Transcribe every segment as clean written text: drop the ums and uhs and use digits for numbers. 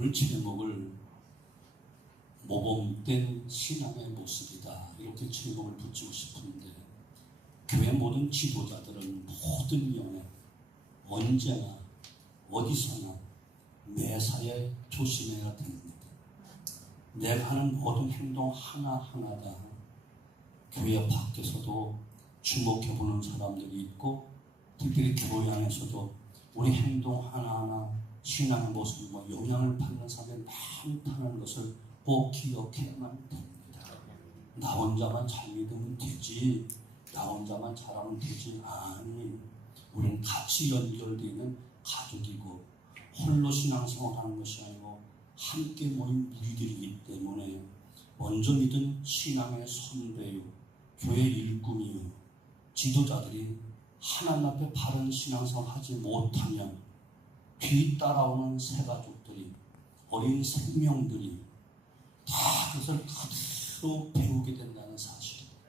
오늘 제목을 모범된 신앙의 모습이다 이렇게 제목을 붙이고 싶은데, 교회 모든 지도자들은 모든 영역 언제나 어디서나 매사에 조심해야 됩니다. 내가 하는 모든 행동 하나하나가 교회 밖에서도 주목해보는 사람들이 있고, 특별히 교회 안에서도 우리 행동 하나하나 신앙의 모습과 영향을 받는 사람이 많다는 것을 꼭 기억해야만 됩니다. 나 혼자만 잘 믿으면 되지, 나 혼자만 잘하면 되지. 아니, 우리는 같이 연결되는 가족이고 홀로 신앙생활하는 것이 아니고 함께 모인 무리들이기 때문에 먼저 믿은 신앙의 선배요, 교회 일꾼이요, 지도자들이 하나님 앞에 바른 신앙생활 하지 못하면 뒤 따라오는 새가족들이, 어린 생명들이 다 그것을 그대로 배우게 된다는 사실입니다.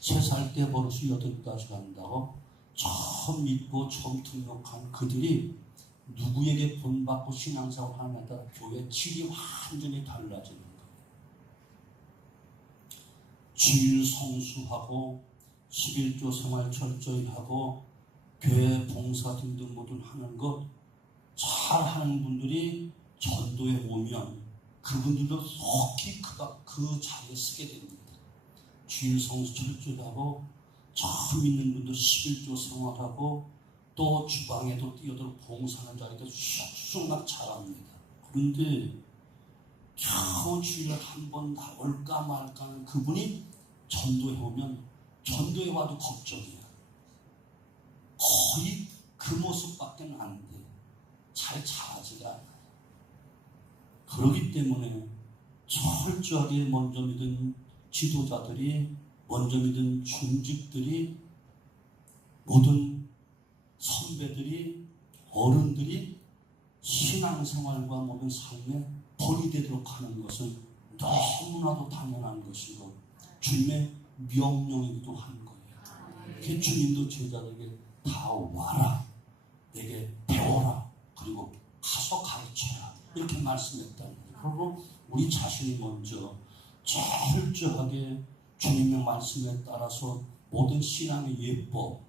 3살 때 버릇이 8까지 간다고 처음 믿고 처음 등록한 그들이 누구에게 본받고 신앙생활 하느냐에 따라 교회 질이 완전히 달라지는 거예요. 주일 성수하고 11조 생활 철저히 하고 교회 봉사 등등 모든 하는 것 잘하는 분들이 전도에 오면 그분들도 속히 그 자리에 서게 됩니다. 주일 성수 철저히 하고 처음 있는 분도 11조 생활하고 또 주방에도 뛰어들어 봉사하는 자리도 쑥쑥 잘합니다. 그런데 겨우 주일에 한 번 나올까 말까 하는 그분이 전도에 오면 전도에 와도 걱정이야. 거의 그 모습밖에 안 돼. 잘 잘하지가 않아요. 그렇기 때문에 철저하게 먼저 믿은 지도자들이, 먼저 믿은 중직들이, 모든 선배들이, 어른들이 신앙생활과 모든 삶에 본이 되도록 하는 것은 너무나도 당연한 것이고 주님의 명령이기도 한 거예요. 그 주님도 제자들에게 다 와라, 내게 배워라, 그리고 가서 가르쳐라 이렇게 말씀했다는 거예요. 그리고 우리 자신이 먼저 철저하게 주님의 말씀에 따라서 모든 신앙의 예법,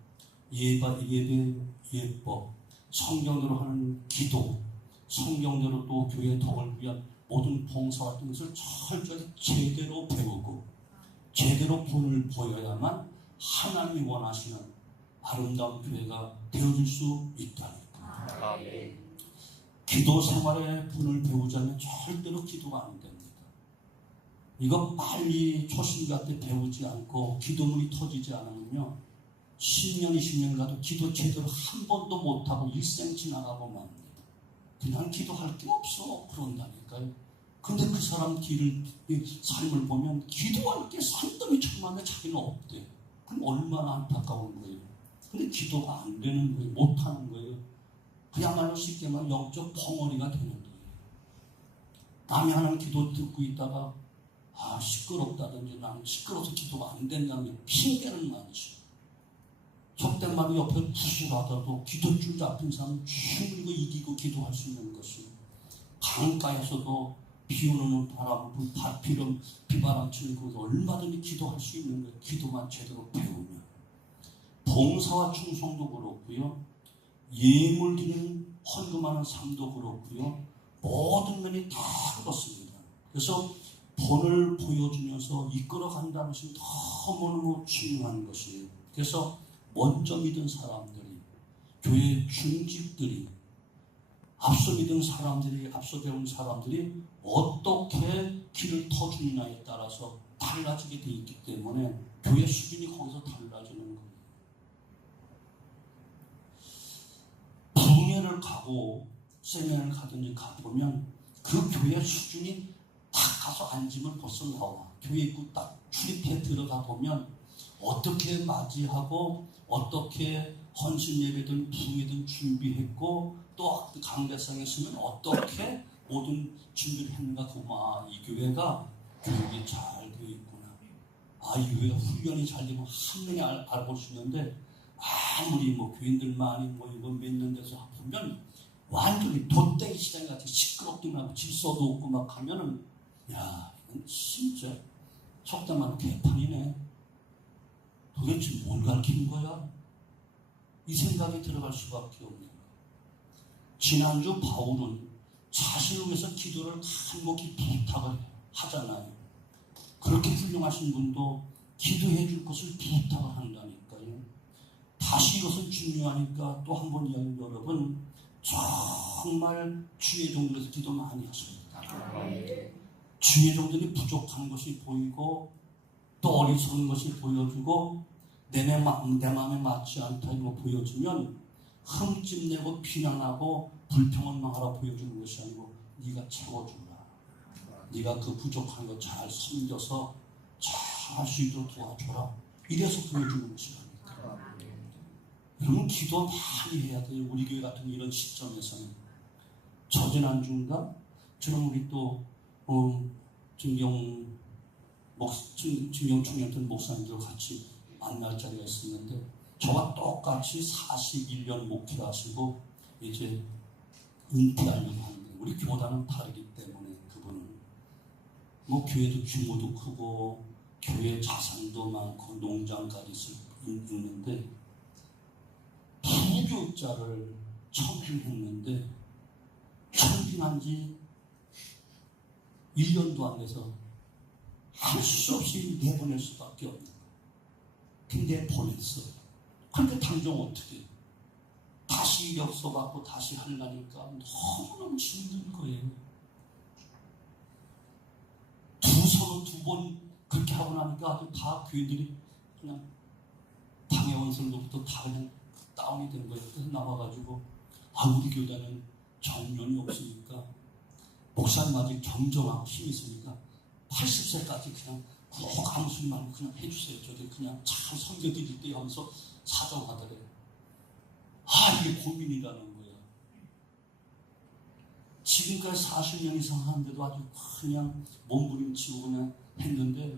예배 예법, 성경대로 하는 기도, 성경대로 또 교회의 덕을 위한 모든 봉사 같은 것을 철저히 제대로 배우고 제대로 본을 보여야만 하나님이 원하시는 아름다운 교회가 되어질 수 있다니까. 기도 생활의 분을 배우자면 절대로 기도가 안 됩니다. 이거 빨리 초신자 때 배우지 않고 기도문이 터지지 않으면요, 10년, 20년 가도 기도 제대로 한 번도 못하고 일생 지나가고 맙니다. 그냥 기도할 게 없어 그런다니까요. 근데 그 사람 삶을 보면 기도할 게 산더미 천만에 자기는 없대. 그럼 얼마나 안타까운 거예요. 근데 기도가 안 되는 거예요. 못하는 거예요. 그야말로 쉽게 말하면 영적 벙어리가 되는 거예요. 남이 하는 기도 듣고 있다가 시끄럽다든지 나는 시끄러워서 기도가 안 된다면 핑계는 많지. 속된 말이 옆에 구슬하다도 기도줄 잡힌 사람은 충분히 이기고 기도할 수 있는 것이, 강가에서도 비 오는 바람, 비바람 치는 곳에 얼마든지 기도할 수 있는 거예요. 기도만 제대로 배우면. 봉사와 충성도 그렇고요, 예물 드리는 헌금하는 삶도 그렇고요, 모든 면이 다 그렇습니다. 그래서 본을 보여주면서 이끌어간다는 것이 너무너무 중요한 것이에요. 그래서 먼저 믿은 사람들이, 교회 중직들이, 앞서 믿은 사람들이, 앞서 배운 사람들이 어떻게 길을 터주느냐에 따라서 달라지게 되어 있기 때문에 교회 수준이 거기서 달라지는 거예요. 붕해를 가고 세면을 가든지 가보면 그 교회 수준이 딱 가서 앉으면 벌써 나와. 교회 입구 딱 출입해 들어가 보면 어떻게 맞이하고 어떻게 헌신 예배든 붕해든 준비했고 또 강대상에 서면 어떻게 모든 준비를 했는가. 이 교회가 교육이 잘 되어 있구나. 이 교회가 훈련이 잘 되면 한눈에 알아볼 수 있는데, 아무리 교인들만이 모이고 몇 년 돼서 보면 완전히 돛대기 시장 같이 시끄럽기만 하고 질서도 없고 막 하면은, 야, 이건 진짜 속담한 개판이네. 도대체 뭘 가르치는 거야? 이 생각이 들어갈 수밖에 없는 거야. 지난주 바울은 자신을 위해서 기도를 간곡히 부탁을 하잖아요. 그렇게 훌륭하신 분도 기도해 줄 것을 부탁을 한다니까요. 다시 이것은 중요하니까 또 한 번 이야기, 여러분 정말 주의 종들에서 기도 많이 하십니다. 주의 종들이 부족한 것이 보이고 또 어리석은 것이 보여주고 내 마음에 맞지 않다 이거 보여주면 흠집내고 비난하고 불평원망하라 보여주는 것이 아니고 네가 채워주라. 네가 그 부족한 거 잘 숨겨서 잘 시도 도와줘라. 이래서 보여주는 것이 아닐까. 여러분 기도 많이 해야 돼요. 우리 교회 같은 이런 시점에서는. 저지난주인가 저는 우리 또 진경 청년들 목사님들 같이 만날 자리가 있었는데 저와 똑같이 41년 목회하시고 이제 은퇴하려고 하는데 우리 교단은 다르기 때문에 그분은 뭐 교회도 규모도 크고 교회 자산도 많고 농장까지 있는데 부교육자를 청빙했는데 청빙한 지 1년도 안 돼서 할 수 없이 내보낼 수밖에 없는 거예요. 근데 보냈어. 그런데 당장 어떻게 다시 이력서 받고 다시 하려니까 너무너무 힘든 거예요. 두 번 그렇게 하고 나니까 아주 다 교회들이 그냥 당회원들로부터 다 그냥 다운이 된 거예요. 그래서 나와가지고 우리 교단은 정년이 없으니까 목사님 아직 경정하고 힘이 있으니까 80세까지 그냥 꼭 아무 소리 말고 그냥 해주세요. 저들 그냥 잘 섬겨드릴게요 하면서 사정하더래요. 이게 고민이라는 거야. 지금까지 40년 이상 하는데도 아주 그냥 몸부림치고 그냥 했는데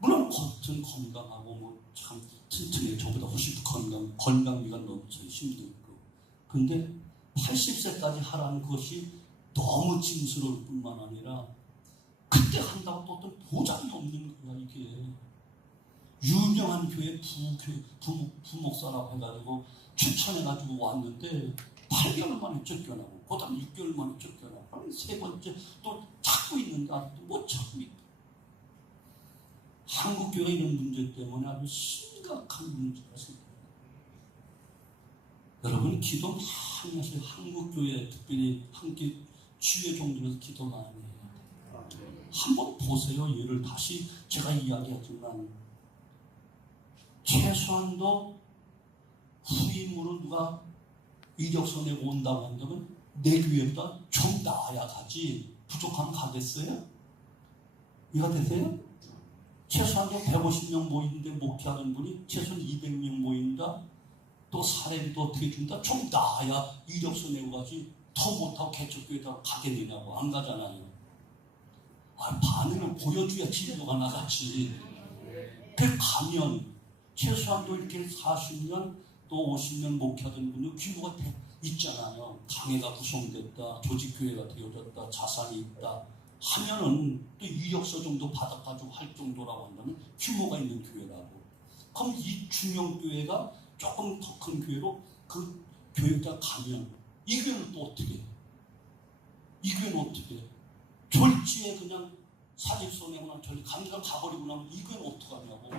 물론 겉은 건강하고 뭐 참 튼튼해. 저보다 훨씬 더 건강미가 넘쳐요. 힘도 있고. 근데 80세까지 하라는 것이 너무 짐스러울 뿐만 아니라 그때 한다고 또 어떤 보장이 없는 거야. 이게 유명한 교회 부목사라고 해가지고 추천해가지고 왔는데 8개월 만에 쫓겨나고 그 다음 6개월 만에 쫓겨나고 세 번째 또 찾고 있는데 아직도 못 찾고 있다. 한국교회가 이런 문제 때문에 아주 심각한 문제가 생깁니다. 여러분 기도 많이 하세요. 한국교회 특별히 함께 주의 종들에서 기도 많이 해요. 한번 보세요. 예를 다시 제가 이야기하지만 최소한도 후임으로 누가 이력서 내고 온다고 한다면 내 교회보다 좀 나아야 가지 부족하면 가겠어요? 이해가 되세요? 최소한도 150명 모이는데 목회하는 분이 최소한 200명 모인다. 또 사례비도 어떻게 준다. 좀 나아야 이력서 내고 가지 더 못하고 개척교회에다 가겠느냐고. 안 가잖아요. 반응을 보여줘야 진도가 나가지. 그 가면 최소한도 이렇게 40년 또 50년 목회하던 분들 규모가 있잖아요. 당회가 구성됐다, 조직교회가 되어졌다, 자산이 있다 하면은 또 이력서 정도 받아가지고 할 정도라고 한다면 규모가 있는 교회라고. 그럼 이 중형교회가 조금 더 큰 교회로 그 교회가 가면 이 교회는 또 어떻게 해? 이 교회는 어떻게 해? 졸지에 그냥 사직서 내거나 저리 간디가 가버리고 나면 이 교회는 어떡하냐고.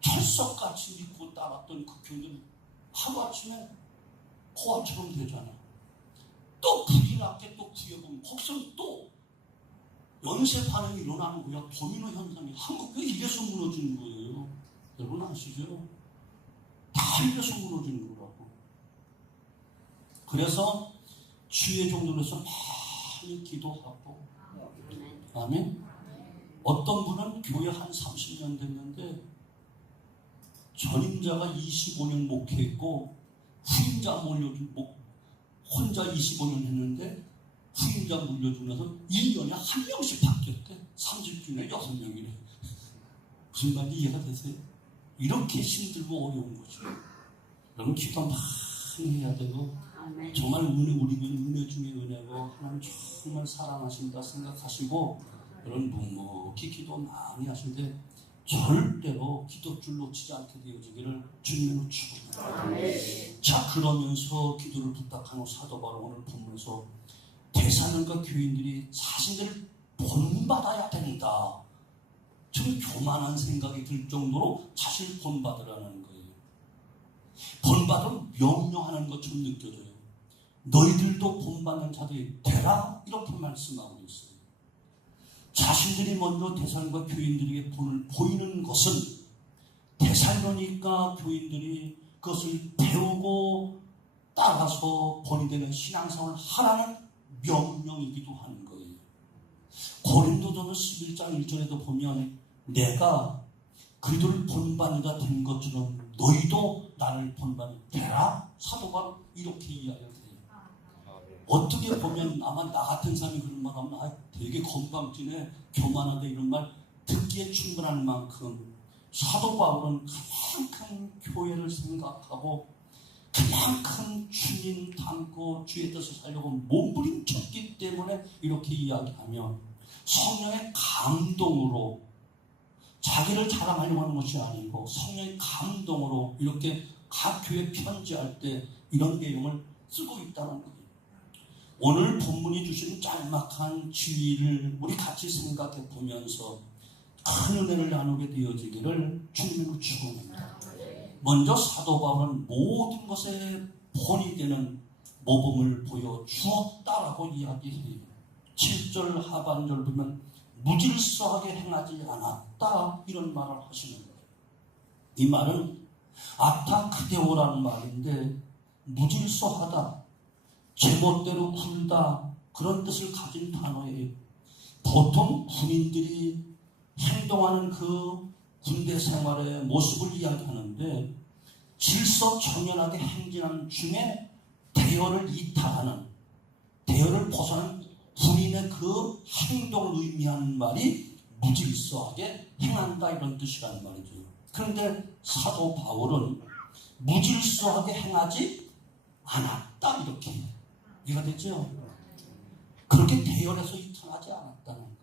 철석같이 믿고 따랐던 그 교회는 하루아침에 포화처럼 되잖아. 또 불이 났게 또 구해보면 거기서는 또 연쇄 반응이 일어나는 거야. 도미노 현상이. 한국교회 이래서 무너지는 거예요. 여러분 아시죠? 다 이래서 무너지는 거라고. 그래서 주의 종들로서 많이 기도하고. 아멘. 어떤 분은 교회 한 30년 됐는데 전임자가 25년 목회했고 후임자 물려준 혼자 25년 했는데 후임자 물려주면서 1년에 한 명씩 바뀌었대. 30주년에 6명이네. 무슨 말인지 이해가 되세요? 이렇게 힘들고 어려운 거죠. 여러분 기도 많이 해야 되고 정말 우리 은혜 중에 은혜고 하나님 정말 사랑하신다 생각하시고 그런 묵묵히 기도 많이 하시는데 절대로 기도줄 놓치지 않게 되어지기를 주님으로 축원합니다. 자, 그러면서 기도를 부탁하는 사도 바울 오늘 본문에서 대사님과 교인들이 자신들을 본받아야 된다. 좀 교만한 생각이 들 정도로 자신을 본받으라는 거예요. 본받으면 명령하는 것처럼 느껴져요. 너희들도 본받는 자들이 되라 이렇게 말씀하고 있어요. 자신들이 먼저 데살로니가 교인들에게 본을 보이는 것은 데살로니가 교인들이 그것을 배우고 따라서 본이 되는 신앙생활을 하라는 명령이기도 하는 거예요. 고린도전서 11장 1절에도 보면 내가 그들을 본받는가 된 것처럼 너희도 나를 본받는 되라 사도 바울 이렇게 이야기를 해요. 어떻게 보면 아마 나 같은 사람이 그런 말 하면 되게 건방지네 교만하다 이런 말 듣기에 충분할 만큼 사도 바울은 가장 큰 교회를 생각하고 가장 큰 주님 닮고 주의 뜻을 살려고 몸부림쳤기 때문에 이렇게 이야기하며 성령의 감동으로 자기를 자랑하려고 하는 것이 아니고 성령의 감동으로 이렇게 각 교회 편지할 때 이런 내용을 쓰고 있다는 거예요. 오늘 본문이 주신 짤막한 진리를 우리 같이 생각해 보면서 큰 은혜를 나누게 되어지기를 주님으로 축원합니다. 먼저 사도 바울은 모든 것에 본이 되는 모범을 보여주었다라고 이야기해요. 7절 하반절 보면 무질서하게 행하지 않았다 이런 말을 하시는 거예요. 이 말은 아타크데오라는 말인데 무질서하다, 제멋대로 굴다 그런 뜻을 가진 단어예요. 보통 군인들이 행동하는 그 군대 생활의 모습을 이야기하는데 질서정연하게 행진하는 중에 대열을 이탈하는, 대열을 벗어난 군인의 그 행동을 의미하는 말이 무질서하게 행한다 이런 뜻이라는 말이죠. 그런데 사도 바울은 무질서하게 행하지 않았다 이렇게 이해가 되죠? 그렇게 대열해서 이탈하지 않았다는 거예요.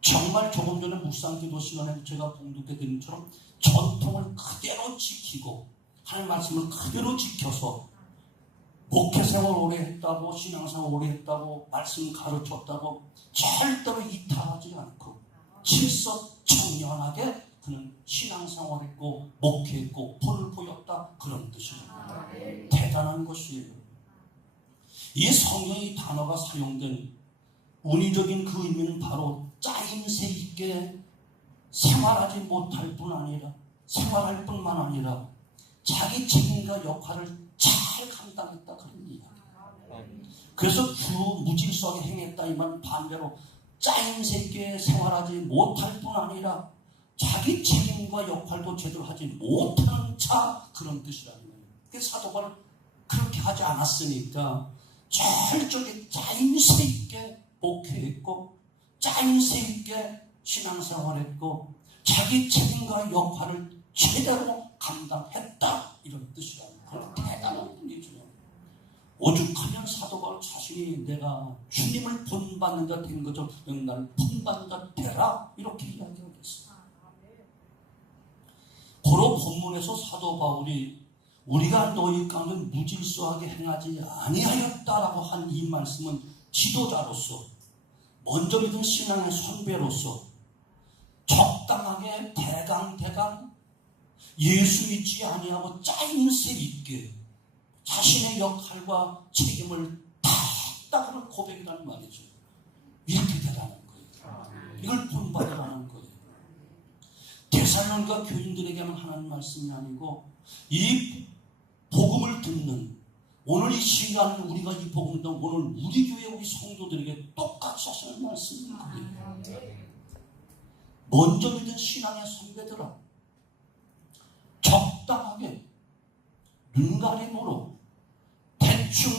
정말 조금 전에 묵상기도 시간에 제가 봉독해 드린 것처럼 전통을 그대로 지키고 하나님 말씀을 그대로 지켜서 목회생활 오래 했다고 신앙생활 오래 했다고 말씀 가르쳤다고 절대로 이탈하지 않고 질서정연하게 그는 신앙생활했고 목회했고 본을 보였다 그런 뜻입니다. 대단한 것이에요. 이 성경의 단어가 사용된 운이적인 그 의미는 바로 짜임새 있게 생활하지 못할 뿐 아니라 생활할 뿐만 아니라 자기 책임과 역할을 잘 감당했다 그런 이야기. 그래서 무질서하게 행했다 이 말은 반대로 짜임새 있게 생활하지 못할 뿐 아니라 자기 책임과 역할도 제대로 하지 못하는 자 그런 뜻이라는 거예요. 그래서 사도 바울은 그렇게 하지 않았으니까 철저하게 짜임새 있게 목회했고 짜임새 있게 신앙생활했고 자기 책임과 역할을 제대로 감당했다 이런 뜻이라는 그런 대단한 분이죠. 오죽하면 사도 바울 자신이 내가 주님을 본받는 자 된 거죠. 나를 본받는 자 되라 이렇게 이야기하겠습니다. 고로 본문에서 사도 바울이 우리가 너희 가운데 무질서하게 행하지 아니하였다라고 한 이 말씀은 지도자로서 먼저 믿은 신앙의 선배로서 적당하게 대강 예수 믿지 아니하고 짜임새 있게 자신의 역할과 책임을 다하다는 고백이라는 말이죠. 이렇게 되라는 거예요. 이걸 본받으라는 거예요. 데살로니가 교인들에게만 하는 말씀이 아니고 이 복음을 듣는 오늘 이 시간에 우리가 이 복음을 듣는 오늘 우리 교회 우리 성도들에게 똑같이 하시는 말씀인 거예요. 먼저 믿은 신앙의 선배들아 적당하게 눈가림으로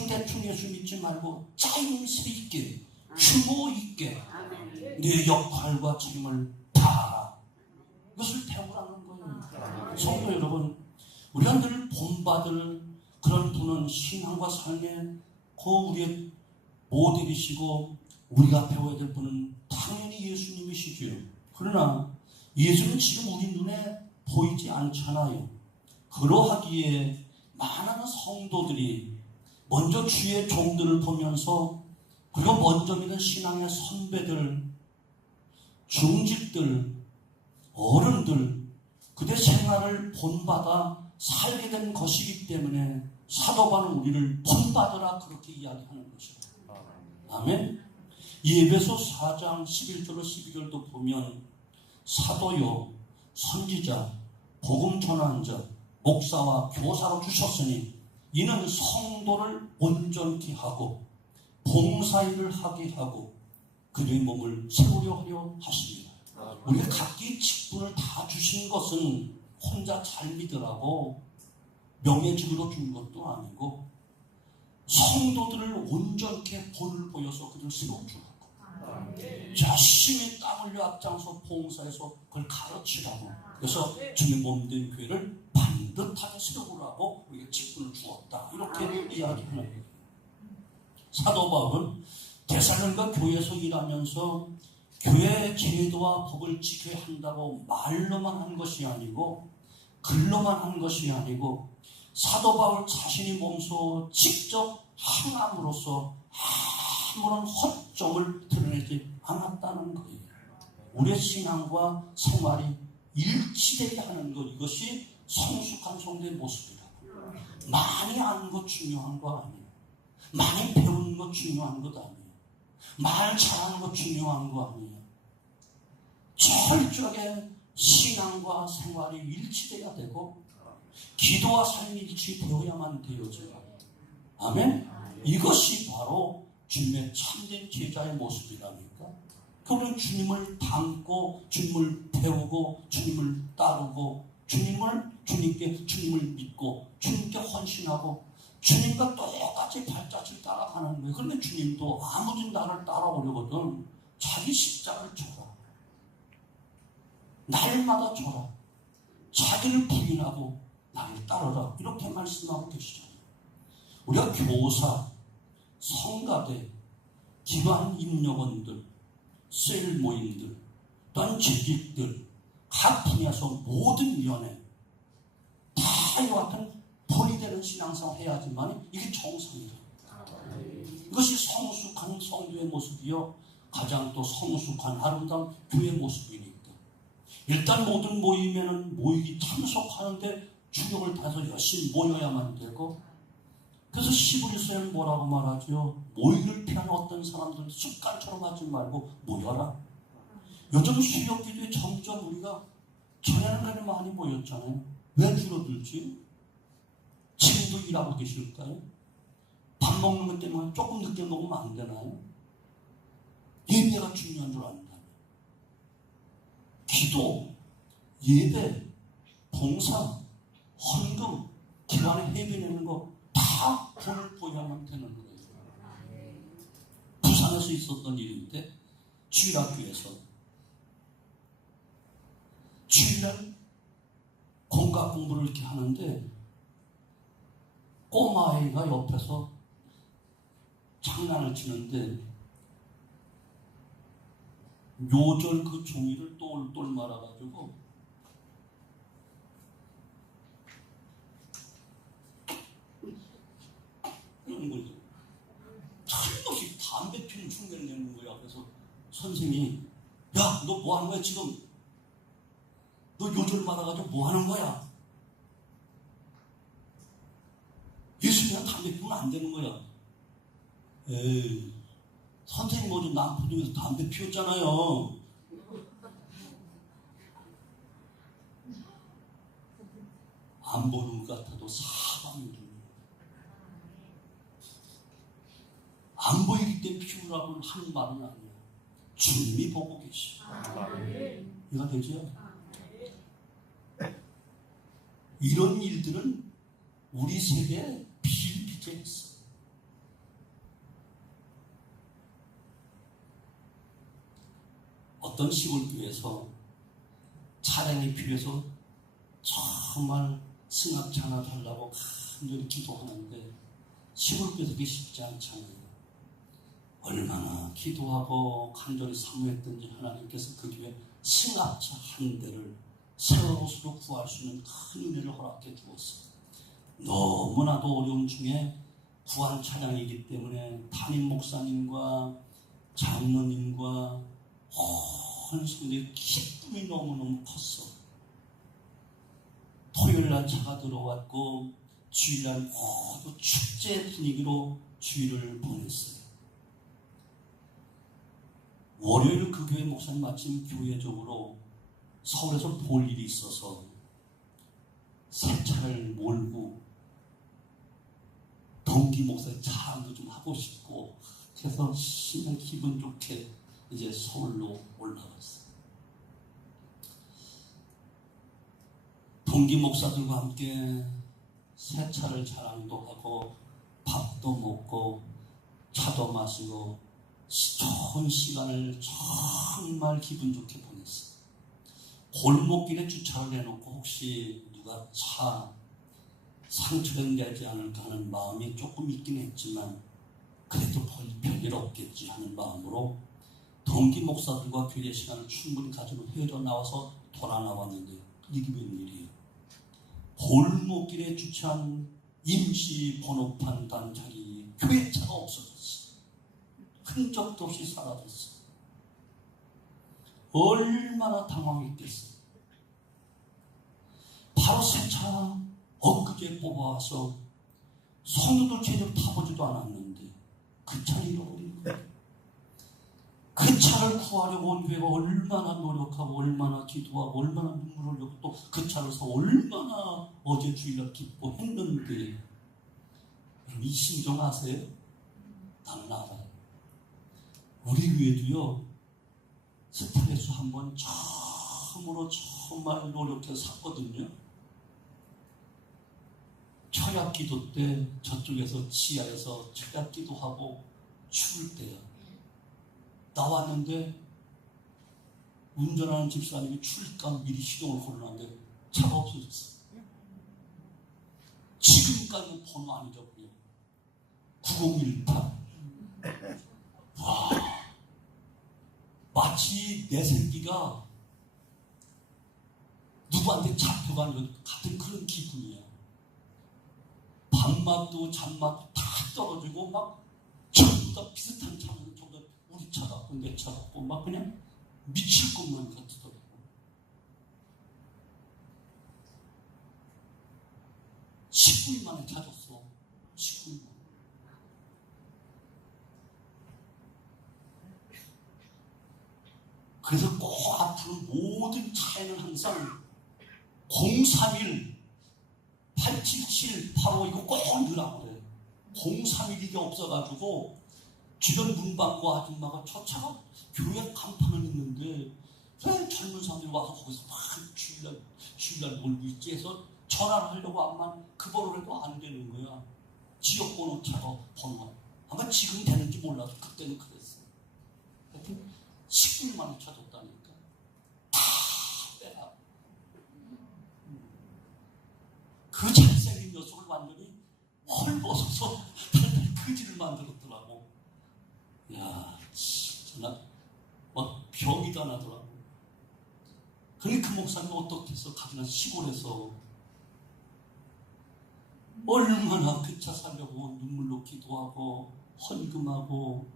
대충 예수 믿지 말고 짜임새 있게 규모 있게 내 역할과 책임을 다하라. 이것을 배우라는 거예요. 성도 여러분, 우리가 늘 본받을 그런 분은 신앙과 삶의 그 우리의 모델이시고 우리가 배워야 될 분은 당연히 예수님이시죠. 그러나 예수는 지금 우리 눈에 보이지 않잖아요. 그러하기에 많은 성도들이 먼저 주의 종들을 보면서, 그리고 먼저 믿은 신앙의 선배들, 중직들, 어른들, 그들의 생활을 본받아 살게 된 것이기 때문에 사도 바울은 우리를 본받으라 그렇게 이야기하는 것이에요. 아멘. 에베소 4장 11절로 12절도 보면 사도요, 선지자, 복음 전환자, 목사와 교사로 주셨으니 이는 성도를 온전케 하고 봉사일을 하게 하고 그들의 몸을 세우려 하려 하십니다. 우리가 각기 직분을 다 주신 것은 혼자 잘 믿으라고 명예직으로 준 것도 아니고 성도들을 온전케 본을 보여서 그들을 세워주라고, 열심히 땀 흘려 앞장서 봉사해서 그걸 가르치라고, 그래서 주님 몸된 교회를 반듯하게 세우라고 우리가 직분을 주었다, 이렇게 이야기하는 거예요. 사도 바울은 데살로니가 교회에서 일하면서 교회의 제도와 법을 지켜야 한다고 말로만 한 것이 아니고 글로만 한 것이 아니고 사도 바울 자신이 몸소 직접 행함으로써 아무런 허점을 드러내지 않았다는 거예요. 우리의 신앙과 생활이 일치되게 하는 것, 이것이 성숙한 성도의 모습이라고. 많이 아는 것 중요한 거 아니에요. 많이 배우는 것 중요한 것 아니에요. 말 잘하는 것 중요한 거 아니에요. 철저하게 신앙과 생활이 일치돼야 되고 기도와 삶이 일치되어야만 되어져요. 아멘? 이것이 바로 주님의 참된 제자의 모습이라니까. 그러면 주님을 닮고 주님을 배우고 주님을 따르고 주님을 믿고 주님께 헌신하고 주님과 똑같이 발자취를 따라가는 거예요. 그런데 주님도 아무리 나를 따라오려거든 자기 십자가를 져라. 날마다 져라. 자기를 부인하고 나를 따르라. 이렇게 말씀하고 계시잖아요. 우리가 교사, 성가대, 기관 임력원들, 셀 모임들, 또한 재직들, 각 분야에서 모든 면에 다 이와 같은 본이 되는 신앙생활을 해야지만 이게 정상이다. 이것이 성숙한 성도의 모습이요, 가장 또 성숙한 아름다운 교회의 모습이니까. 일단 모든 모임에는 모이기 참석하는데 주력을 다해서 열심히 모여야만 되고, 그래서 시브리서에는 뭐라고 말하죠? 모이를 피하는 어떤 사람들은 습관처럼 하지 말고 모여라. 요즘 수요기도에 점점 우리가 전에는 그렇게 많이 모였잖아요. 왜 줄어들지? 지금도 일하고 계실까요? 밥 먹는 것 때문에 조금 늦게 먹으면 안 되나요? 예배가 중요한 줄 안다면 기도, 예배, 봉사, 헌금, 기관에 예배 내는 거 다 돈을 보여야만 되는 거예요. 부산에서 있었던 일인데 주일학교에서 주일날 공과 공부를 이렇게 하는데 꼬마아이가 옆에서 장난을 치는데 요절 그 종이를 똘똘 말아가지고 이런 거죠. 틀림없이 담배 피는 흉내를 내는 거야. 그래서 선생님이 야, 너 뭐 하는 거야 지금? 너 요절 말아가지고 뭐 하는 거야? 예수님이랑 담배 피우면 안 되는 거야. 에이, 선생님 어제 남포동에서 담배 피웠잖아요. 안 보는 것 같아도 사방이 안 보이기 때문에 피우라고 하는 말은 아니에요. 주님이 보고 계시. 이해가 되죠? 이런 일들은 우리 세계에 비일비재했어. 어떤 시골교회에서 차량이 필요해서 정말 승합차 하나 달라고 간절히 기도하는데 시골 뺏기 쉽지 않잖아요. 얼마나 기도하고 간절히 사모했던지 하나님께서 그 교회 승합차 한 대를 새 옷으로 구할 수 있는 큰 은혜를 허락해 주었어요. 너무나도 어려운 중에 구한 차량이기 때문에 담임 목사님과 장로님과 온 성도의 기쁨이 너무너무 컸어. 토요일날 차가 들어왔고 주일날 모두 축제 분위기로 주일을 보냈어요. 월요일 그 교회 목사님 마침 교회적으로 서울에서 볼 일이 있어서 새 차를 몰고 동기 목사의 자랑도 좀 하고 싶고 그래서 신랑 기분 좋게 이제 서울로 올라갔어요. 동기 목사들과 함께 새 차를 자랑도 하고 밥도 먹고 차도 마시고 좋은 시간을 정말 기분 좋게 보냈어요. 골목길에 주차를 해놓고 혹시 누가 차 상처되지 않을까 하는 마음이 조금 있긴 했지만 그래도 별일 없겠지 하는 마음으로 동기 목사들과 교제 시간을 충분히 가지고 회의로 나와서 돌아 나왔는데 이게 웬일이에요? 골목길에 주차한 임시 번호판 단자리 교회 차가 없어졌어요. 흔적도 없이 사라졌어요. 얼마나 당황했겠어요. 바로 새 차 엊그제 뽑아와서 성도들 제대로 타보지도 않았는데 그 차를 잃어버린 거예요. 그 차를 구하려고 온 교회가 얼마나 노력하고 얼마나 기도하고 얼마나 눈물을 흘리고 또 그 차를 사 얼마나 어제 주일날 기뻐했는데 여러분 이 심정 아세요? 나는 알아요. 우리 교회도요 스타렉스 한번 처음으로 정말 노력해서 샀거든요. 철야 기도 때 저쪽에서 지하에서 철야 기도하고 추울 때요. 나왔는데 운전하는 집사님이 추울까 미리 시동을 걸어놨는데 차가 없어졌어. 지금까지 번호 안 잊어버려. 9018. 와, 마치 내 새끼가 누구한테 잡혀간 같은 그런 기분이야. 밥맛도 잠맛도 다 떨어지고 막 전부 다 비슷한 차는 전부 다 우리 차 같고 내 차 같고 막 그냥 미칠 것만 같더라고. 십 19일 만에 찾았어. 19일 만에. 그래서 꼭 앞으로 모든 차에는 항상 031 877, 85 이거 꼭 넣으라고 그래. 031이게 없어가지고 주변 문방구 아줌마가 저 차가 교회 간판은 있는데 왜 젊은 사람들이 와서 거기서 막 주일날 놀고 있지 해서 전화를 하려고 하면 그 번호를 해도 안 되는 거야. 지역번호 차가 번호. 아마 지금 되는지 몰라도 그때는 그랬어. 하여튼 19일 만에 찾았다니까. 다 빼라. 그 잘생긴 녀석을 완전히 헐벗어서 그지를 만들었더라고. 야, 진짜 막 병이 다 나더라고. 그러니까 그 목사님 어떻게 해서 가지나 시골에서 얼마나 그 차 살려고 눈물로 기도하고 헌금하고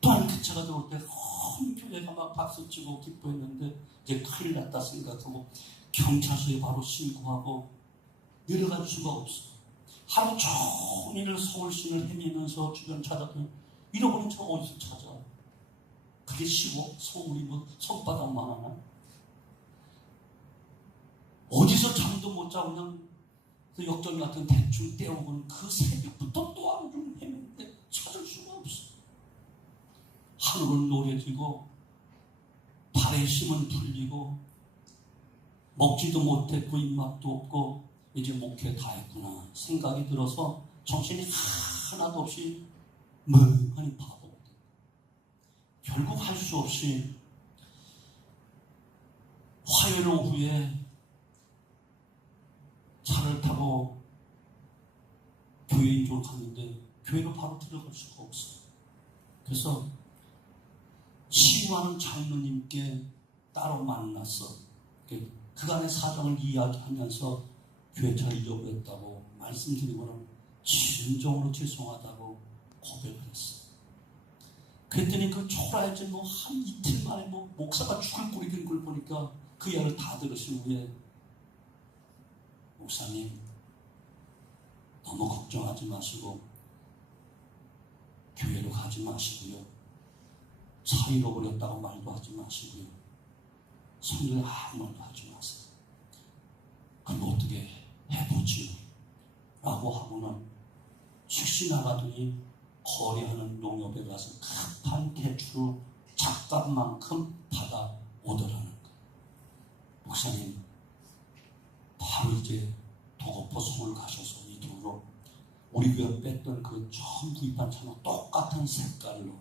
또한 그 차가 들어올 때 온 교회가 막 박수치고 기뻐했는데 이제 큰일 났다 생각하고 경찰서에 바로 신고하고 내려갈 수가 없어. 하루 종일 서울시를 헤매면서 주변 찾아다니 잃어버린 차가 어디서 찾아? 그게 쉬워? 서울이 뭐 손바닥만 하나? 어디서 잠도 못 자고 그냥 그 역전 같은 대충 떼어오고는 그 새벽부터 또 하루 종일 헤매는데 찾을 수가 없어. 하늘은 노래지고 발에 힘은 풀리고 먹지도 못했고 입맛도 없고 이제 목회 다 했구나 생각이 들어서 정신이 하나도 없이 멍하니 바보. 결국 할 수 없이 화요일 오후에 차를 타고 교회인 줄 갔는데 교회로 바로 들어갈 수가 없어요. 그래서 시위하는 장로님께 따로 만났어. 그간의 사정을 이야기하면서 교회차를 잃어버렸다고 말씀드리고는 진정으로 죄송하다고 고백을 했어. 그랬더니 그 초라해진 한 이틀 만에 목사가 죽을 꼴이 된 걸 보니까 그 이야기를 다 들으신 후에, 목사님 너무 걱정하지 마시고 교회로 가지 마시고요, 차 잃어버렸다고 말도 하지 마시고요, 성경에 아무 말도 하지 마세요. 그럼 어떻게 해보지요? 라고 하고는 즉시 나가더니 거래하는 농협에 가서 급한 대출을 잡값만큼 받아 오더라는 거예요. 목사님 바로 이제 도거포 성을 가셔서 이 돈으로 우리 교회 뺐던 그 처음 구입한 차랑 똑같은 색깔로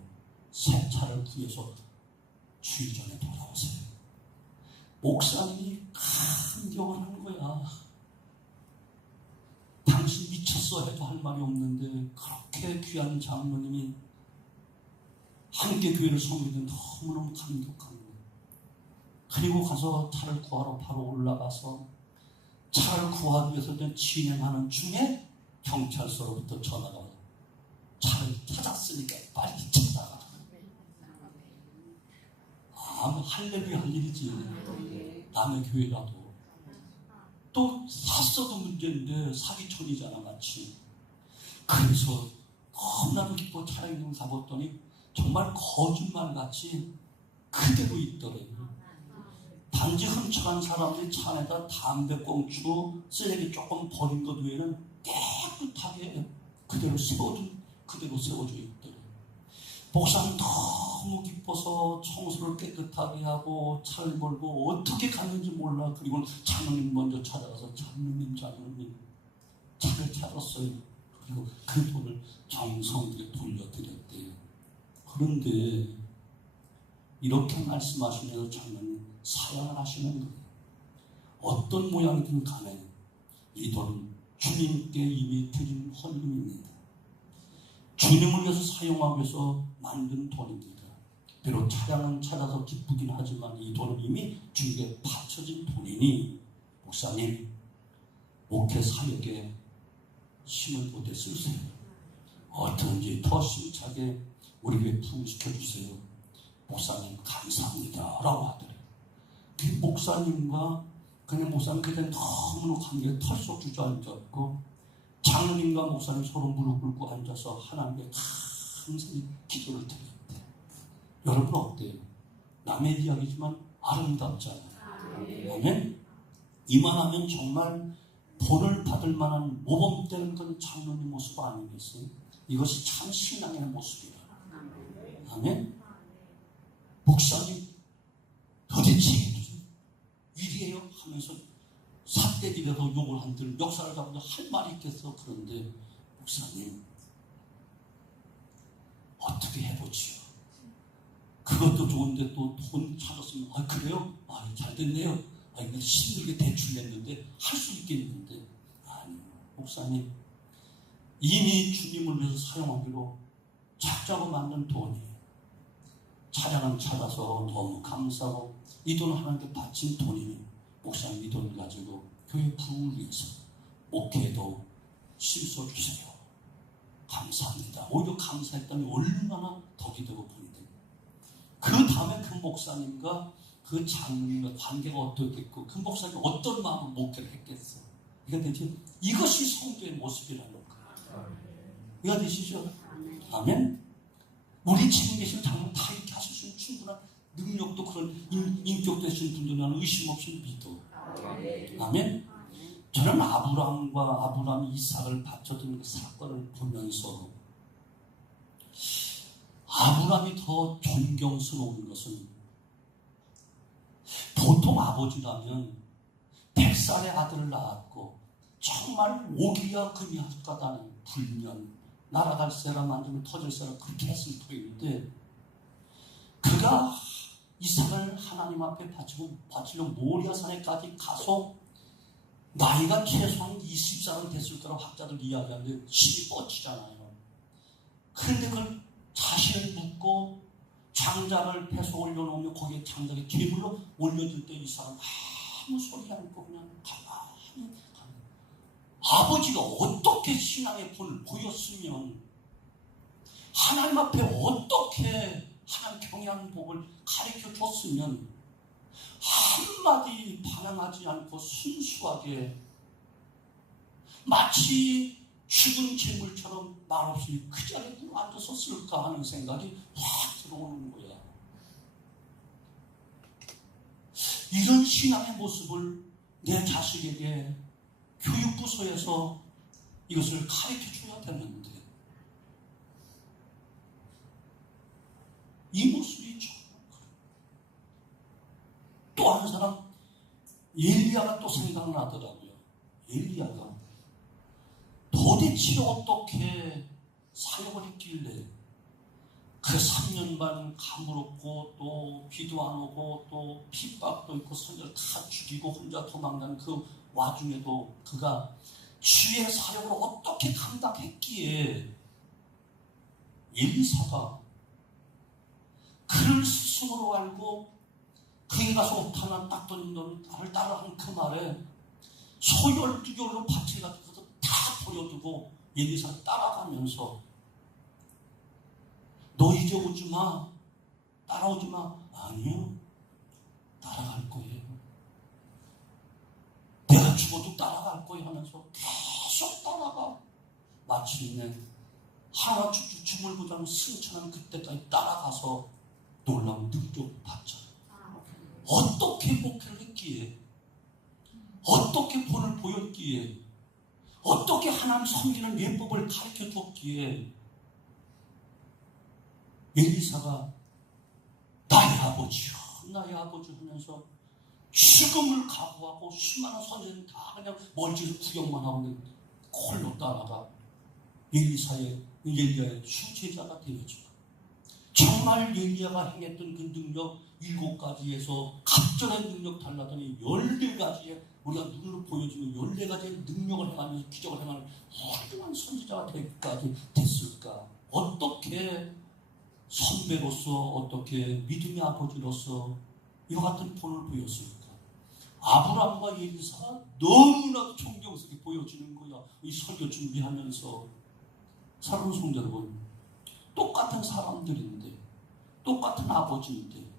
새 차를 구해서 주일 전에 돌아오세요. 목사님이 감격을 하는 거야. 당신 미쳤어 해도 할 말이 없는데 그렇게 귀한 장로님이 함께 교회를 섬기는 너무너무 감격한 거예요. 그리고 가서 차를 구하러 바로 올라가서 차를 구하기 위해서 진행하는 중에 경찰서로부터 전화가 와요. 차를 찾았으니까 빨리 찾아가. 할렐루야 할 일이지. 남의 교회라도. 또 샀어도 문제인데 사기천이잖아 마치. 그래서 너무나도 기뻐 차량을 사봤더니 정말 거짓말같이 그대로 있더래요. 단지 훔쳐간 사람들이 차 안에다 담배꽁초, 쓰레기 조금 버린 것 외에는 깨끗하게 그대로 세워져 있더래요. 목사는 너무 기뻐서 청소를 깨끗하게 하고 차를 몰고 어떻게 갔는지 몰라. 그리고 장로님 먼저 찾아가서 장로님 차를 찾았어요. 그리고 그 돈을 정성들에 돌려드렸대요. 그런데 이렇게 말씀하시면서 장로님 사양을 하시는 거예요. 어떤 모양이든 간에 이 돈은 주님께 이미 드린 헌금입니다. 주님을 위해서 사용하기 위해서 만든 돈입니다. 비록 차량은 찾아서 기쁘긴 하지만 이 돈은 이미 주님께 바쳐진 돈이니 목사님 목회 사역에 힘을 보태 쓰세요. 어떤지 더 심차게 우리 교회 부흥시켜 주세요. 목사님 감사합니다 라고 하더래요. 그 목사님과 그냥 목사님 그때 너무나 관계가 털썩 주저앉았고 장로님과 목사님 서로 무릎 꿇고 앉아서 하나님께 항상 기도를 드렸대. 여러분 어때요? 남의 이야기지만 아름답잖아요. 아멘? 이만하면 정말 본을 받을 만한 모범되는 그런 장로님 모습 아니겠어요? 이것이 참 신앙의 모습이다. 아멘? 목사님 도대체 일이에요? 하면서 삿대질에서 욕을 한들 역사를 잡아서 할 말이 있겠어. 그런데 목사님 어떻게 해보지요? 그것도 좋은데 또 돈 찾았으면 그래요? 잘 됐네요. 내가 힘들게 대출했는데 할 수 있겠는데 아니요. 목사님 이미 주님을 위해서 사용하기로 작자고 만든 돈이에요. 차량을 찾아서 너무 감사하고 이 돈을 하나님께 바친 돈이니 목사님 이 돈을 가지고 교회 부흥을 위해서 목회도 심어주세요. 감사합니다. 오히려 감사했다니 얼마나 덕이 되고 본이 되고. 그 다음에 그 목사님과 그 장로님과 관계가 어떻겠고 그 목사님이 어떤 마음으로 목회를 했겠어. 그러니까 대체 이것이 성도의 모습이라는 거예요. 이해가 되시죠? 아멘. 우리 지금 계신 장로 다 이렇게 하실 수 있는 충분한 능력도 그런 인격 되신 분들은 의심 없이 믿어. 아멘. 저는 아브라함이 이삭을 바쳐준 그 사건을 보면서 아브라함이 더 존경스러운 것은 보통 아버지라면 100살의 아들을 낳았고 정말 오기야 금이 하다는 불면 날아갈 새라 만지면 터질 새라 그렇게 했을 터인데 그가 이삭을 하나님 앞에 바치려 모리아산에까지 가서 나이가 최소한 20살은 됐을 거라고 학자들 이야기하는데 힘이 뻗치잖아요. 그런데 그걸 자신을 묶고 장작을 패서 올려놓으면 거기에 장작에 괴물로 올려줄 때 이 사람 아무 소리 않고 그냥 가만히 가는. 아버지가 어떻게 신앙의 본을 보였으면, 하나님 앞에 어떻게 하나님 평양복을 가르쳐 줬으면 한마디 반항하지 않고 순수하게 마치 죽은 재물처럼 말없이 그 자리에 앉았었을까 하는 생각이 확 들어오는 거야. 이런 신앙의 모습을 내 자식에게 교육부서에서 이것을 가르쳐 줘야 되는데 이 모습이 정말 또 한 사람 엘리야가 또 생각나더라고요. 엘리야가 도대체 어떻게 사역을 했길래 그 3년 반 가물었고 또 비도 안 오고 또 핍박도 있고 선지자를 다 죽이고 혼자 도망간 그 와중에도 그가 주의 사역을 어떻게 감당했기에 엘리사가 그를 스승으로 알고 그에 가서 옥타나 딱 던진 나를 따라한 그 말에 소 12개월로 밭에 가서 다 보여두고 엘리사 따라가면서 너 이제 오지 마, 따라오지 마. 아니요, 따라갈 거예요. 내가 죽어도 따라갈 거예요 하면서 계속 따라가. 마침내 하나 춤을 보자면 승천한 그때까지 따라가서 놀라운 능력을 받잖아. 어떻게 목회를 했기에, 어떻게 본을 보였기에, 어떻게 하나님 섬기는 예법을 가르쳐 줬기에 엘리사가 나의 아버지요, 나의 아버지 하면서 죽음을 각오하고 수많은 선생님 다 그냥 멀리서 구경만 하고 있는데 홀로 따라가 엘리야의 수제자가 되어지고, 정말 엘리야가 행했던 그 능력 7가지에서 갑절의 능력 달라더니 14가지의 우리가 눈으로 보여주는 14가지의 능력을 행하면서 기적을 행하는 훌륭한 선지자가 되기까지 됐을까? 어떻게 선배로서, 어떻게 믿음의 아버지로서 이와 같은 본을 보였을까? 아브라함과 엘리사가 너무나도 존경스럽게 보여지는 거야. 이 설교 준비하면서. 사랑하는 성도 여러분, 똑같은 사람들인데, 똑같은 아버지인데,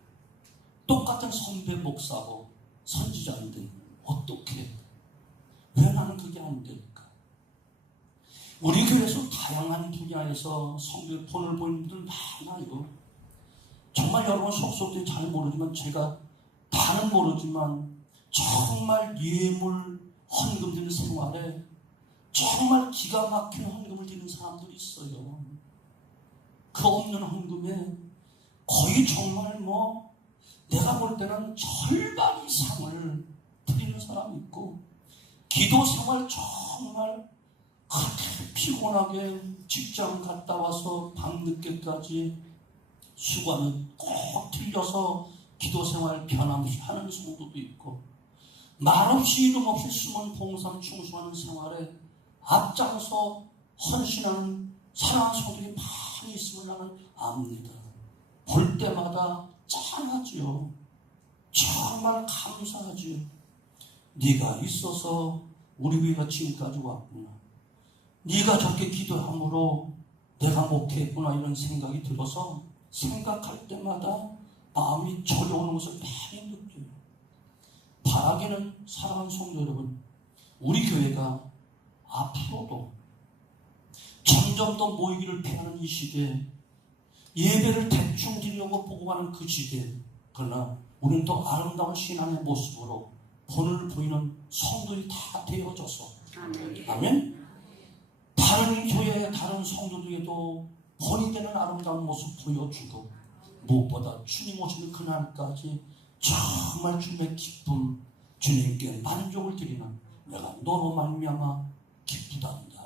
똑같은 선배 목사고 선지자인데 어떻게, 왜 나는 그게 안 될까? 우리 교회에서 다양한 분야에서 성경 본을 보이는 분들 많아요. 정말 여러분 속속들이 잘 모르지만, 제가 다는 모르지만 정말 예물 헌금 드리는 생활에 정말 기가 막힌 헌금을 드리는 사람들이 있어요. 그 없는 헌금에 거의 정말 내가 볼 때는 절반 이상을 드리는 사람이 있고, 기도 생활 정말 그렇게 피곤하게 직장 갔다 와서 밤늦게까지 수고하면 꼭 틀려서 기도 생활 변함없이 하는 성도도 있고, 말없이 이름 없이 숨은 봉사 충성하는 생활에 앞장서 헌신하는 사랑하는 성도들이 많이 있음을 나는 압니다. 볼 때마다 짠하지요. 정말 감사하지요. 네가 있어서 우리 교회가 지금까지 왔구나. 네가 저렇게 기도함으로 내가 목회했구나, 이런 생각이 들어서 생각할 때마다 마음이 저려오는 것을 많이 느껴요. 바라기는, 사랑하는 성도 여러분, 우리 교회가 앞으로도 점점 더 모이기를 피하는 이 시대에, 예배를 대충 드리려고 보고 가는 그 시대에, 그러나 우리는 더 아름다운 신앙의 모습으로 본을 보이는 성도들이 다 되어져서, 아멘? 다른 교회, 다른 성도들에게도 본이 되는 아름다운 모습 보여주고, 무엇보다 주님 오시는 그날까지 정말 주님의 기쁨, 주님께 만족을 드리는, 내가 너로 말미암아 기쁘단다,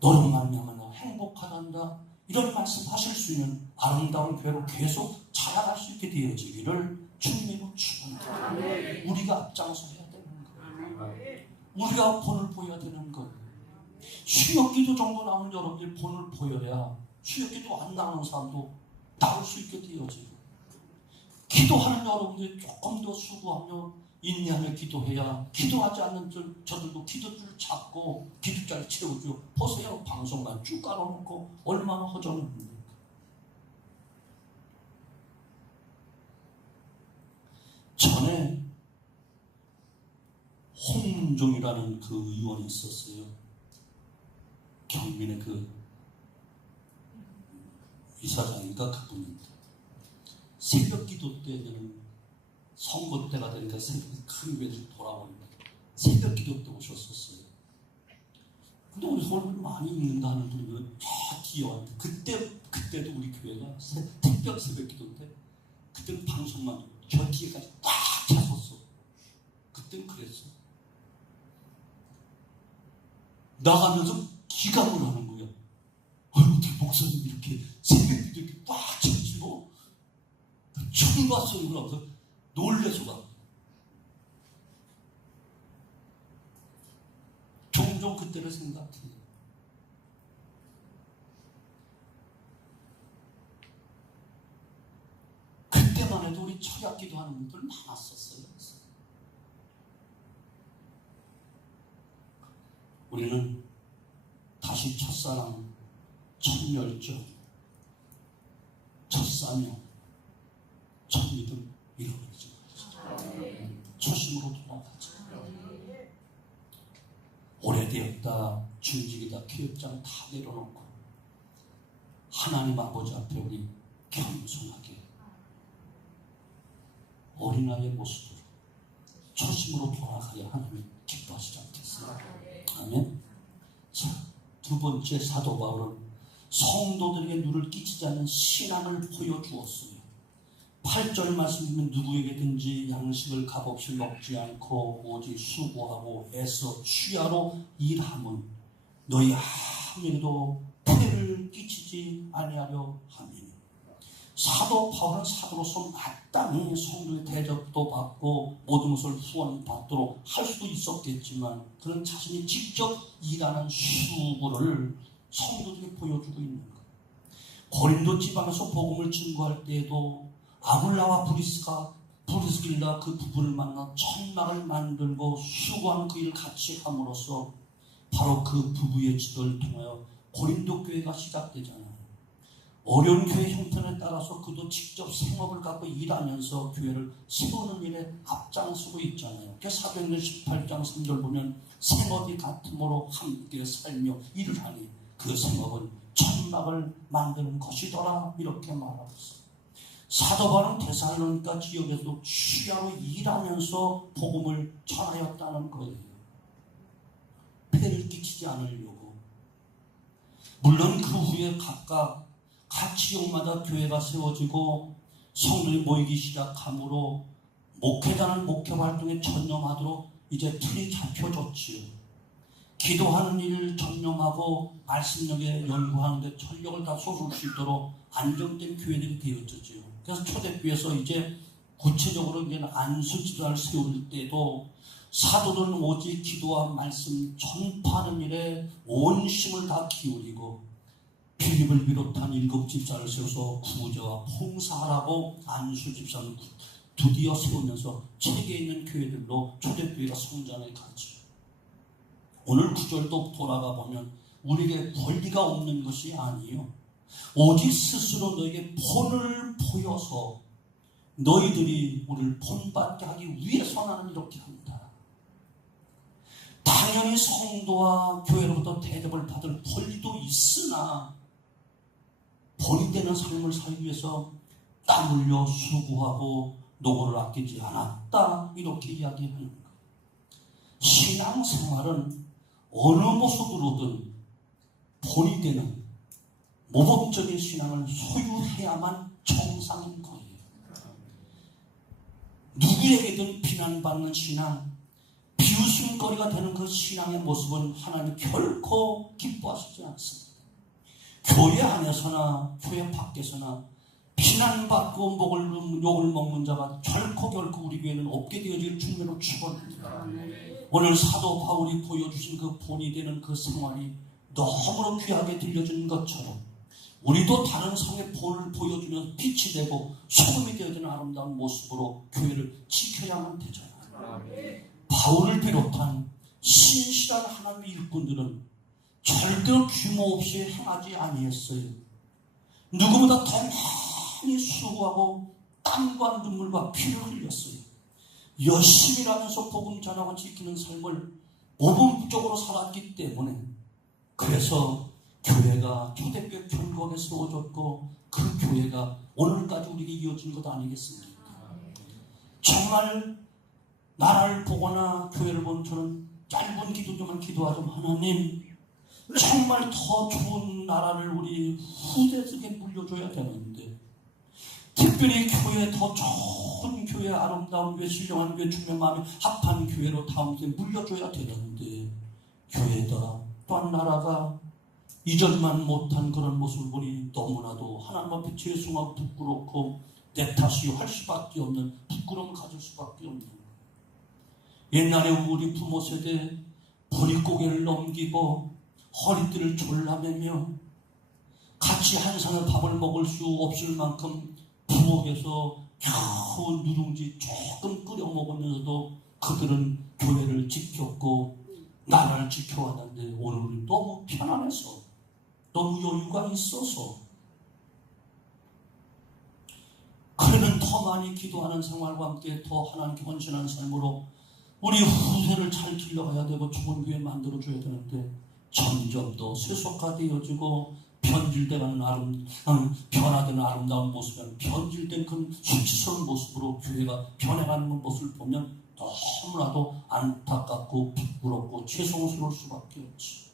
너로 말미암아 나 행복하단다, 이런 말씀하실 수 있는 아름다운 교회로 계속 자라갈 수 있게 되어지기를 주님으로 축원합니다. 우리가 앞장서 해야 되는 거예요. 우리가 본을 보여야 되는 거예요. 수역기도 정도 나오는 여러분들이 본을 보여야 수역기도 안 나오는 사람도 나올 수 있게 되어지고, 기도하는 여러분들이 조금 더 수고하며 인내하며 기도해야 기도하지 않는 저들도 기도줄 찾고 기도자를 채우죠. 보세요. 방송만 쭉 깔아놓고 얼마나 허전합니까? 전에 홍문종이라는 그 의원이 있었어요. 경민의 그 이사장인가 그분입니다. 새벽 기도 때는 선거 때가 되니까 큰 교회들이 돌아오니까 새벽 기도 때 오셨었어요. 근데 우리 서울 많이 읽는다는 분이 저 뒤에 왔는데 그때도 우리 교회가 특별 새벽 기도 때 그때는 방송만 저 뒤에까지 꽉 찼었어. 그때는 그랬어. 나가면서 기감을 하는 거야. 어떻게 목사님 이렇게 새벽 기도 이렇게 꽉 차지고 처음 봤어요. 그러면서 놀래서 가. 종종 그때를 생각해. 그때만 해도 우리 철학 기도하는 분들 많았었어요. 우리는 다시 첫사랑, 첫열정, 첫사명, 첫믿음 잃어버리지 말자. 초심으로 돌아가자. 오래되었다, 중직이다, 교육장 다 내려놓고 하나님 아버지 앞에 우리 겸손하게 어린아이의 모습으로 초심으로 돌아가야 하나님 기뻐하시지 않겠어요? 아멘. 자, 두 번째 사도 바울은 성도들에게 누를 끼치지 않는 신앙을 보여주었어요. 8절 말씀이면 누구에게든지 양식을 값없이 먹지 않고 오직 수고하고 애써 취하로 일함은 너희 아무에게도 폐를 끼치지 아니하려 함이니. 사도 바울은 사도로서 마땅히 성도의 대접도 받고 모든 것을 후원받도록 할 수도 있었겠지만 그는 자신이 직접 일하는 수고를 성도들에게 보여주고 있는 거예요. 고린도 지방에서 복음을 증거할 때에도 아굴라와 브리스길라 그 부부를 만나 천막을 만들고 수고한 그 일을 같이 함으로써 바로 그 부부의 지도를 통하여 고린도 교회가 시작되잖아요. 어려운 교회 형편에 따라서 그도 직접 생업을 갖고 일하면서 교회를 세우는 일에 앞장서고 있잖아요. 사도행전 18장 3절 보면 생업이 같음으로 함께 살며 일을 하니 그 생업은 천막을 만드는 것이더라 이렇게 말하고 있어요. 사도 바울은 데살로니가 지역에서도 취하로 일하면서 복음을 전하였다는 거예요. 폐를 끼치지 않으려고. 물론 그 후에 각각 각 지역마다 교회가 세워지고 성도들이 모이기 시작하므로 목회자는 목회 활동에 전념하도록 이제 틀이 잡혀졌지요. 기도하는 일을 전념하고 말씀력에 연구하는데 전력을 다 쏟을 수 있도록 안정된 교회들이 되어졌지요. 그래서 초대교회에서 이제 구체적으로 이제 안수지도를 세울 때도 사도들은 오직 기도와 말씀 전파하는 일에 온 힘을 다 기울이고 필립을 비롯한 7 집사를 세워서 구제와 봉사하라고 안수 집사는 드디어 세우면서 책에 있는 교회들로 초대교회가 성장해 가지. 오늘 구절도 돌아가 보면 우리에게 권리가 없는 것이 아니에요. 오직 스스로 너에게 본을 보여서 너희들이 우리를 본받게 하기 위해서 나는 이렇게 한다. 당연히 성도와 교회로부터 대접을 받을 권리도 있으나 본이 되는 삶을 살기 위해서 땀 흘려 수고하고 노고를 아끼지 않았다 이렇게 이야기하는 거예요. 신앙생활은 어느 모습으로든 본이 되는 모범적인 신앙을 소유해야만 정상인 거예요. 누구에게든 비난받는 신앙, 비웃음거리가 되는 그 신앙의 모습은 하나님 결코 기뻐하시지 않습니다. 교회 안에서나 교회 밖에서나 비난받고 욕을 먹는 자가 결코 우리 교회는 없게 되어질 중매로 축원합니다. 오늘 사도 바울이 보여주신 그 본이 되는 그 생활이 너무나 귀하게 들려진 것처럼 우리도 다른 성의 본을 보여주면서 빛이 되고 소금이 되어지는 아름다운 모습으로 교회를 지켜야만 되잖아요. 바울을 비롯한 신실한 하나님의 일꾼들은 절대로 규모 없이 행하지 아니했어요. 누구보다 더 많이 수고하고 땀과 눈물과 피를 흘렸어요. 열심히 일하면서 복음 전하고 지키는 삶을 모범적으로 살았기 때문에 그래서 교회가 초대교회 견고하게 세워졌고 그 교회가 오늘까지 우리에게 이어진 것 아니겠습니까? 정말 나라를 보거나 교회를 본 저는 짧은 기도만 기도하지만 하나님 정말 더 좋은 나라를 우리 후대에게 물려줘야 되는데 특별히 교회 더 좋은 교회 아름다운 교회 신령한 교회 주님 마음에 합한 교회로 다음 세에 물려줘야 되는데 교회다 또한 나라가 이전만 못한 그런 모습을 보니 너무나도 하나님 앞에 죄송하고 부끄럽고 내 탓이 할 수밖에 없는 부끄러움을 가질 수밖에 없는 옛날에 우리 부모 세대 보릿고개를 넘기고 허리띠를 졸라매며 같이 한 상을 밥을 먹을 수 없을 만큼 부엌에서 겨우 누룽지 조금 끓여 먹으면서도 그들은 교회를 지켰고 나라를 지켜왔는데 오늘은 너무 편안해서 너무 여유가 있어서 그러면 더 많이 기도하는 생활과 함께 더 하나님께 헌신하는 삶으로 우리 후세를 잘 길러가야 되고 좋은 교회 만들어줘야 되는데 점점 더 세속화되어지고 변질되는 변화되는 아름다운 모습은 변질된 그 수치스러운 모습으로 교회가 변해가는 모습을 보면 너무나도 안타깝고 부끄럽고 죄송스러울 수밖에 없지.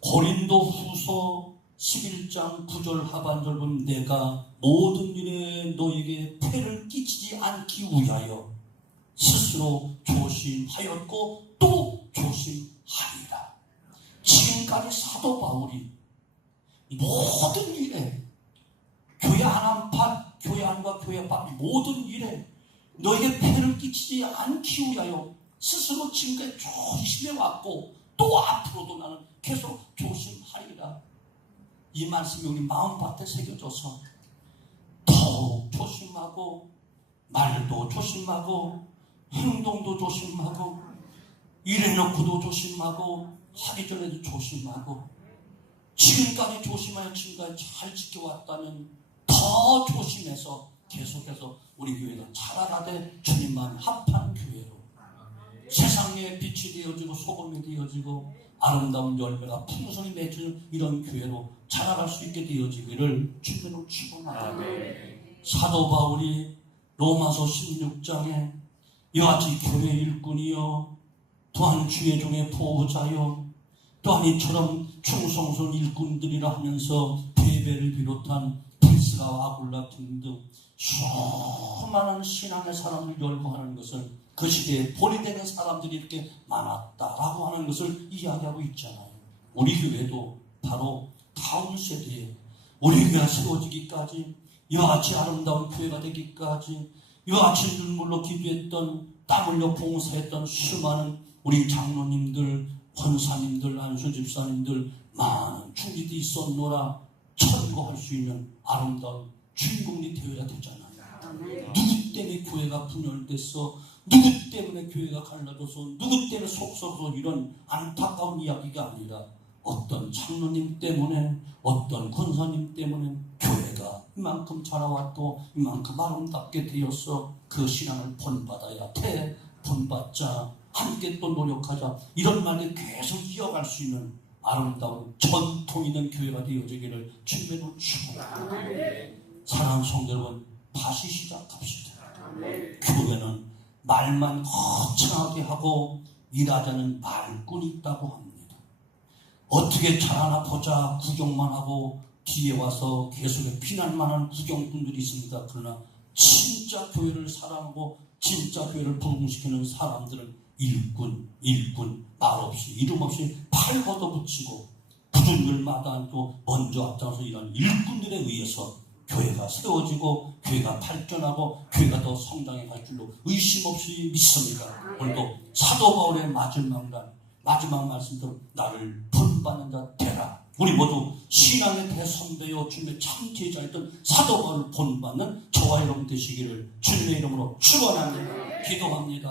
고린도 후서 11장 9절 하반절 보면 내가 모든 일에 너에게 폐를 끼치지 않기 위하여 스스로 조심하였고 또 조심하리라. 지금까지 사도 바울이 모든 일에 교회 안팎, 교회 안과 교회 밖 모든 일에 너에게 폐를 끼치지 않기 위하여 스스로 지금까지 조심해왔고 또 앞으로도 나는 계속 조심하리라. 이 말씀이 우리 마음밭에 새겨져서 더욱 조심하고 말도 조심하고 행동도 조심하고 일해놓고도 조심하고 하기 전에도 조심하고 지금까지 조심하여 지금까지 잘 지켜왔다면 더 조심해서 계속해서 우리 교회가 자라가되 주님만 합한 교회로 세상에 빛이 되어지고 소금이 되어지고 아름다운 열매가 풍성히 맺히는 이런 교회로 자라갈 수 있게 되어지기를 주님으로 축원합니다. 사도 바울이 로마서 16장에 이와 같이 교회 일꾼이요 또한 주의 종의 보호자요 또한 이처럼 충성스러운 일꾼들이라 하면서 베베를 비롯한 프리스가와 아굴라 등등 수많은 신앙의 사람을 열거하는 것을 그 시대에 본이 되는 사람들이 이렇게 많았다라고 하는 것을 이야기하고 있잖아요. 우리 교회도 바로 다음 세대에 우리 교회가 세워지기까지 이와 같이 아름다운 교회가 되기까지 이와 같이 눈물로 기도했던 땀 흘려 봉사했던 수많은 우리 장로님들, 권사님들, 안수집사님들 많은 충직이 있었노라 천거할 수 있는 아름다운 주인공이 되어야 되잖아요. 누구 때문에 교회가 분열됐어? 누구 때문에 교회가 갈라져서? 누구 때문에 속썩어서 이런 안타까운 이야기가 아니라 어떤 장로님 때문에 어떤 권사님 때문에 교회가 이만큼 자라왔고 이만큼 아름답게 되어서 그 신앙을 본받아야 돼. 본받자. 함께 또 노력하자. 이런 말을 계속 이어갈 수 있는 아름다운 전통 있는 교회가 되어지기를 주님으로 축원합니다. 사랑하는 성도 여러분, 다시 시작합시다. 교회는 말만 거창하게 하고 일하자는 말꾼이 있다고 합니다. 어떻게 잘하나 보자 구경만 하고 뒤에 와서 계속해 비난만 하는 구경꾼들이 있습니다. 그러나 진짜 교회를 사랑하고 진짜 교회를 부흥시키는 사람들은 일꾼, 말 없이 이름 없이 팔 걷어붙이고 굳은 글마다 앉고 먼저 앞장서 일하는 일꾼들에 의해서 교회가 세워지고 교회가 발전하고 교회가 더 성장해 갈 줄로 의심 없이 믿습니다. 오늘도 사도 바울의 마지막 말씀대로 나를 본받는 자 되라. 우리 모두 신앙의 대선배요 주님의 참 제자였던 사도 바울을 본받는 저와 여러분 되시기를 주님의 이름으로 축원합니다. 기도합니다.